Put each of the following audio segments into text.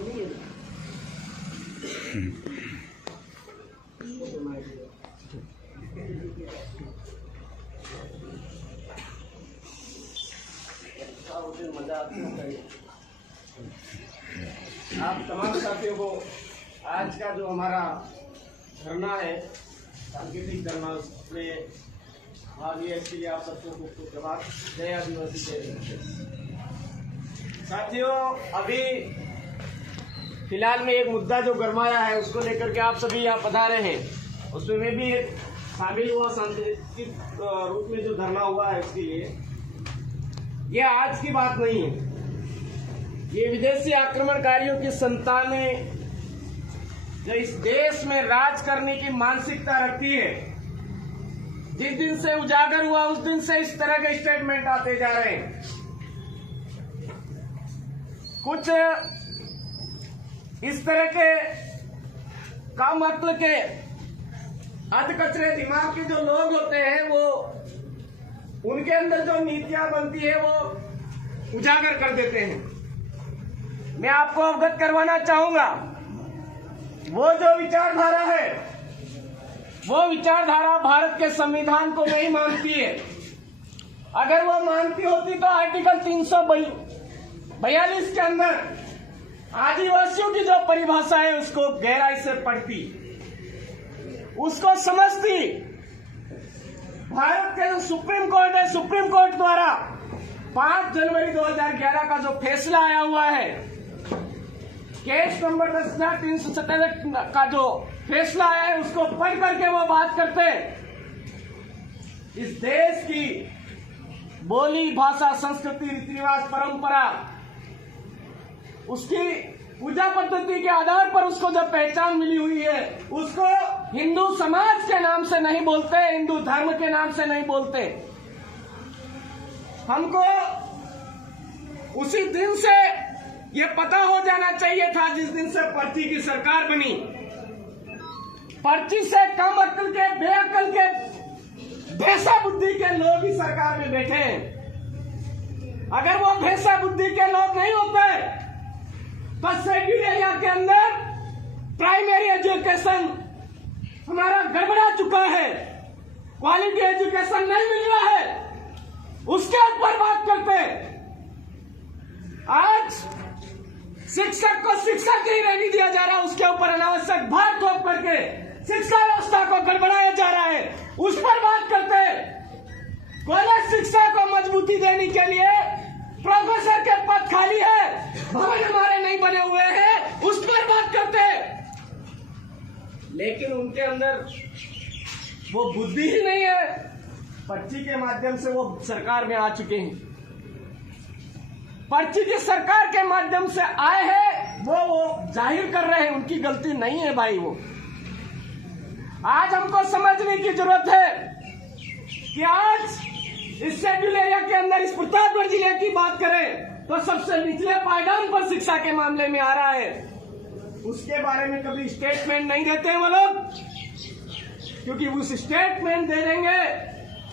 आप तमाम साथियों को आज का जो हमारा धरना है, सांकेतिक धरना, उसमें भाग लिया, इसके लिए आप सबको खूब जवाब। जय आदिवासी जय। साथियों, अभी फिलहाल में एक मुद्दा जो गरमाया है उसको लेकर के आप सभी यहाँ पधारे हैं, उसमें मैं भी शामिल हुआ सांकेतिक रूप में जो धरना हुआ है उसके लिए। ये आज की बात नहीं है, ये विदेशी आक्रमणकारियों की संतानें जो इस देश में राज करने की मानसिकता रखती है, जिस दिन से उजागर हुआ उस दिन से इस तरह के स्टेटमेंट आते जा रहे हैं। कुछ इस तरह के काम मतलब के अधकचरे दिमाग के जो लोग होते हैं, वो उनके अंदर जो नीतियां बनती है वो उजागर कर देते हैं। मैं आपको अवगत करवाना चाहूंगा, वो जो विचारधारा है, वो विचारधारा भारत के संविधान को नहीं मानती है। अगर वो मानती होती तो आर्टिकल 342 के अंदर आदिवासियों की जो परिभाषा है उसको गहराई से पढ़ती, उसको समझती। भारत के जो सुप्रीम कोर्ट है, सुप्रीम कोर्ट द्वारा 5 जनवरी 2011 का जो फैसला आया हुआ है, केस नंबर 10,367 का जो फैसला आया है, उसको पढ़ करके वो बात करते इस देश की बोली, भाषा, संस्कृति, रीति रिवाज, परंपरा, उसकी पूजा पद्धति के आधार पर उसको जब पहचान मिली हुई है, उसको हिंदू समाज के नाम से नहीं बोलते, हिंदू धर्म के नाम से नहीं बोलते। हमको उसी दिन से ये पता हो जाना चाहिए था जिस दिन से पर्ची की सरकार बनी। पर्ची से कम अक्ल के, बेअक्ल के, भैंसा बुद्धि के लोग ही सरकार में बैठे हैं। अगर वो भैंसा बुद्धि के लोग नहीं होते तो शेड्यूल एरिया के अंदर प्राइमरी एजुकेशन हमारा गड़बड़ा चुका है, क्वालिटी एजुकेशन नहीं मिल रहा है, उसके ऊपर बात करते। आज शिक्षक को शिक्षक ही रहने दिया जा रहा है, उसके ऊपर अनावश्यक भार थोप करके शिक्षा व्यवस्था को गड़बड़ाया जा रहा है, उस पर बात करते। कॉलेज शिक्षा को मजबूती देने के लिए प्रोफेसर के पद खाली है, भवन हमारे नहीं बने हुए हैं, उस पर बात करते। लेकिन उनके अंदर वो बुद्धि ही नहीं है। पर्ची के माध्यम से वो सरकार में आ चुके हैं, पर्ची की सरकार के माध्यम से आए हैं, वो जाहिर कर रहे हैं, उनकी गलती नहीं है भाई। वो आज हमको समझने की जरूरत है कि आज इस शेड्यूल एरिया के अंदर इस प्रतापगढ़ जिले की बात करें तो सबसे निचले पायदान पर शिक्षा के मामले में आ रहा है। उसके बारे में कभी स्टेटमेंट नहीं देते वो लोग, क्योंकि उस स्टेटमेंट दे देंगे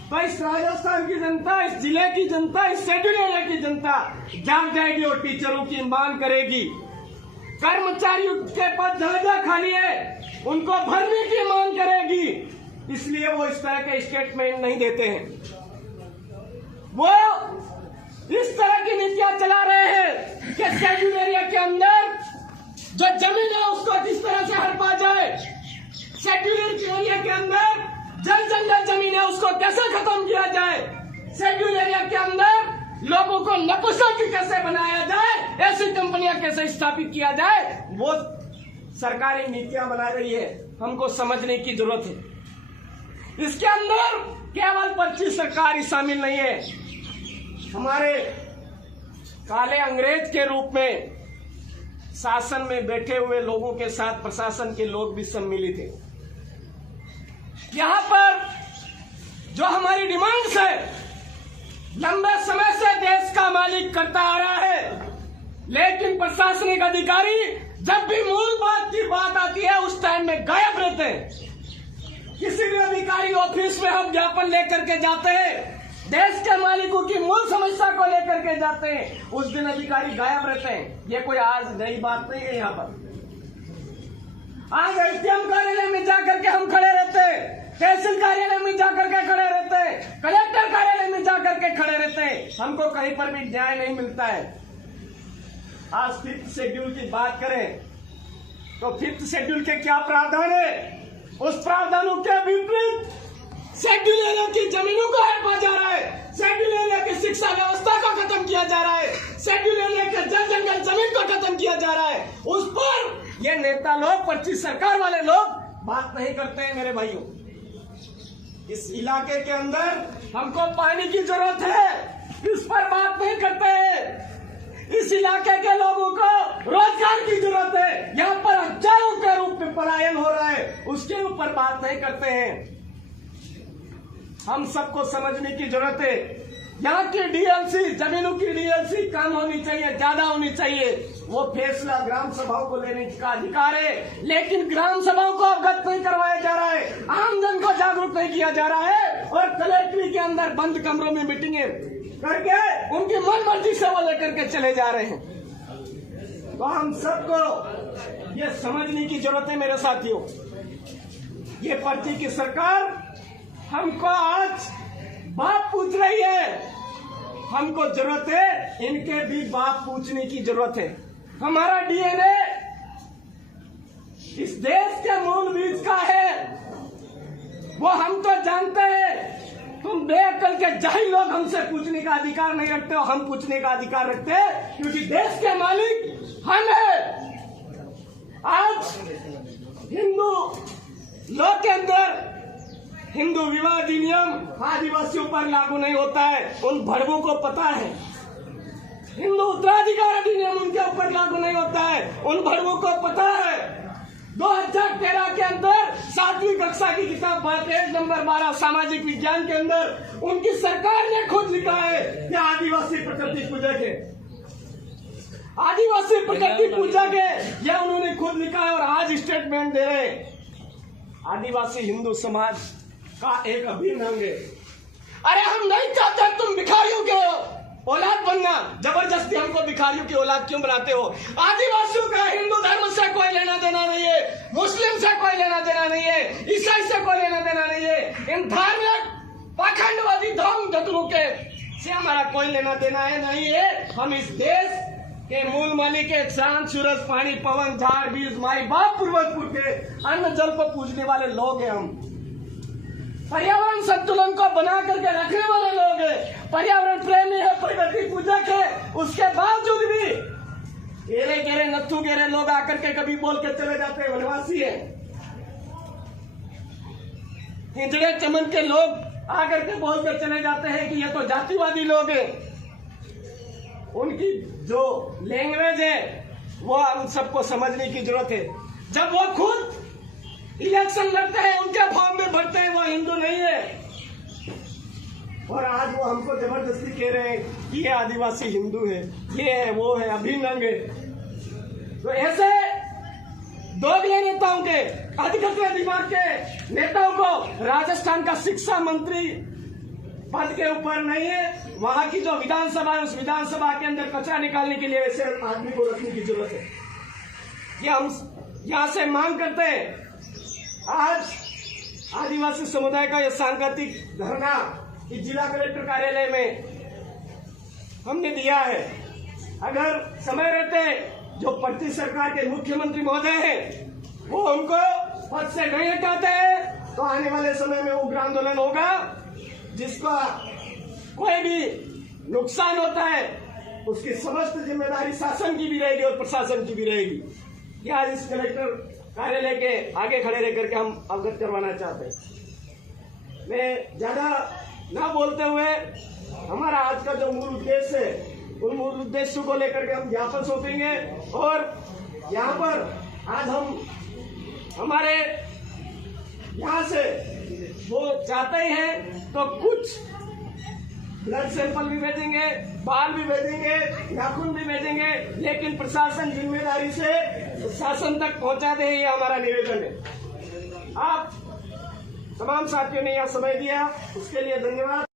तो इस राजस्थान की जनता, इस जिले की जनता, इस शेड्यूल एरिया की जनता जाग जाएगी और टीचरों की मांग करेगी। कर्मचारियों के पद जगह खाली है, उनको भरने की मांग करेगी, इसलिए वो इस तरह के स्टेटमेंट नहीं देते हैं। वो इस तरह की नीतियां चला रहे हैं कि शेड्यूल एरिया के अंदर जो जमीन है उसको किस तरह से हड़पा जाए, शेड्यूल एरिया के अंदर जंगल जमीन है उसको कैसे खत्म किया जाए, शेड्यूल एरिया के अंदर लोगों को नपुंसक कैसे बनाया जाए, ऐसी कंपनियां कैसे स्थापित किया जाए, वो सरकारी नीतियां बना रही है। हमको समझने की जरूरत है। इसके अंदर केवल पर्ची सरकार ही शामिल नहीं है, हमारे काले अंग्रेज के रूप में शासन में बैठे हुए लोगों के साथ प्रशासन के लोग भी सम्मिलित हैं। यहाँ पर जो हमारी डिमांड्स है लंबे समय से देश का मालिक करता आ रहा है, लेकिन प्रशासनिक अधिकारी जब भी मूल बात की बात आती है उस टाइम में गायब रहते हैं। किसी भी अधिकारी ऑफिस में हम ज्ञापन लेकर के जाते हैं देश के मालिकों की मूल समस्या को लेकर के जाते हैं, उस दिन अधिकारी गायब रहते हैं। ये कोई आज नई बात नहीं है। यहाँ पर आज एसडीएम कार्यालय में जाकर के हम खड़े रहते हैं, तहसील कार्यालय में जाकर के खड़े रहते हैं, कलेक्टर कार्यालय में जाकर के खड़े रहते हैं, हमको कहीं पर भी न्याय नहीं मिलता है। आज 5th शेड्यूल की बात करें तो 5th शेड्यूल के क्या प्रावधान है? उस प्रावधानों के विपरीत शेड्यूल एरिया की जमीनों को हड़पा जा रहा है, शेड्यूल एरिया की शिक्षा व्यवस्था को खत्म किया जा रहा है, शेड्यूल एरिया के जल जंगल जमीन को खत्म किया जा रहा है। उस पर ये नेता लोग, 25 सरकार वाले लोग बात नहीं करते हैं। मेरे भाइयों, इस इलाके के अंदर हमको पानी की जरूरत है, इस पर बात नहीं करते हैं। इस इलाके के लोगों को रोजगार की जरूरत है, यहाँ पर हजारों के रूप में पलायन हो रहा है, उसके ऊपर बात नहीं करते हैं। हम सबको समझने की जरूरत है, यहाँ की डीएलसी, जमीनों की डीएलसी कम होनी चाहिए, ज्यादा होनी चाहिए। वो फैसला ग्राम सभाओं को लेने का अधिकार है, लेकिन ग्राम सभाओं को अवगत नहीं करवाया जा रहा है, आमजन को जागरूक नहीं किया जा रहा है, और कलेक्ट्री के अंदर बंद कमरों में मीटिंगें करके उनकी मन मर्जी से वो लेकर के चले जा रहे हैं। तो हम सबको ये समझने की जरूरत है मेरे साथियों, ये पार्टी की सरकार हमको आज बाप पूछ रही है, हमको जरूरत है इनके भी बाप पूछने की जरूरत है। हमारा डीएनए इस देश के मूल बीज का है, वो हम तो जानते हैं। तुम बेअक्ल के जाहिल लोग हमसे पूछने का अधिकार नहीं रखते हो, हम पूछने का अधिकार रखते हैं, क्योंकि देश के मालिक हम हैं। आज हिंदू लोग के अंदर हिंदू विवाह अधिनियम आदिवासियों पर लागू नहीं होता है, उन भड़वों को पता है। हिंदू उत्तराधिकार अधिनियम उनके ऊपर लागू नहीं होता है, उन भड़वों को पता है। 2013 के अंदर 7वीं कक्षा की किताब पेज नंबर 12 सामाजिक विज्ञान के अंदर उनकी सरकार ने खुद लिखा है कि आदिवासी प्रकृति पूजक है, आदिवासी प्रकृति पूजक है, यह उन्होंने खुद लिखा है। और आज स्टेटमेंट दे रहे आदिवासी हिंदू समाज का एक अभिन्न अंग है। अरे हम नहीं चाहते तुम भिखारियों के औलाद बनना, जबरदस्ती हमको भिखारियों की औलाद क्यों बनाते हो? आदिवासियों का हिंदू धर्म से कोई लेना देना नहीं है, मुस्लिम से कोई लेना देना नहीं है, ईसाई से कोई लेना देना नहीं है, इन धार्मिक पाखंडवादी धर्म जतनों के से हमारा कोई लेना देना है नहीं है। हम इस देश के मूल मालिक के चांद, सूरज, पानी, पवन, झाड़, बीज, माई बाप, पूर्वज के अन्न जल को पूजने वाले लोग हैं। हम पर्यावरण संतुलन को बना करके रखने वाले लोग हैं, पर्यावरण प्रेमी है, प्रकृति पूजक है। उसके बावजूद भी गेरे गेरे नत्थु गेरे लोग आकर के कभी बोल के चले जाते हैं वनवासी है, हिजड़े चमन के लोग आकर के बोल कर चले जाते हैं कि ये तो जातिवादी लोग हैं। उनकी जो लैंग्वेज है वो हम सबको समझने की जरूरत है। जब वो खुद इलेक्शन लड़ते हैं, उनके फॉर्म में भरते हैं, वो हिंदू नहीं है, और आज वो हमको जबरदस्ती कह रहे हैं कि ये आदिवासी हिंदू है, ये है, वो है, अभिन्न अंग है। तो ऐसे दोगले नेताओं के, अधिकतर दिमाग के नेताओं को राजस्थान का शिक्षा मंत्री पद के ऊपर नहीं है, वहां की जो विधानसभा है उस विधानसभा के अंदर कचरा निकालने के लिए ऐसे आदमी को रखने की जरूरत है। ये हम यहां से मांग करते हैं। आज आदिवासी समुदाय का यह सांकेतिक धरना इस जिला कलेक्टर कार्यालय में हमने दिया है। अगर समय रहते जो पट्टी सरकार के मुख्यमंत्री महोदय हैं वो उनको पद से नहीं हटाते हैं तो आने वाले समय में उग्र आंदोलन होगा, जिसका कोई भी नुकसान होता है उसकी समस्त जिम्मेदारी शासन की भी रहेगी और प्रशासन की भी रहेगी। ये आज इस कलेक्टर कार्यालय के आगे खड़े रह करके हम अवगत करवाना चाहते हैं। मैं ज्यादा ना बोलते हुए हमारा आज का जो मूल उद्देश्य है उन मूल उद्देश्यों को लेकर के हम ज्ञापन सौंपेंगे, और यहाँ पर आज हम हमारे यहाँ से वो चाहते हैं तो कुछ ब्लड सैंपल भी भेजेंगे, बाल भी भेजेंगे, नाखून भी भेजेंगे, लेकिन प्रशासन जिम्मेदारी से शासन तक पहुंचा दे, ये हमारा निवेदन है। आप तमाम साथियों ने यह समय दिया, उसके लिए धन्यवाद।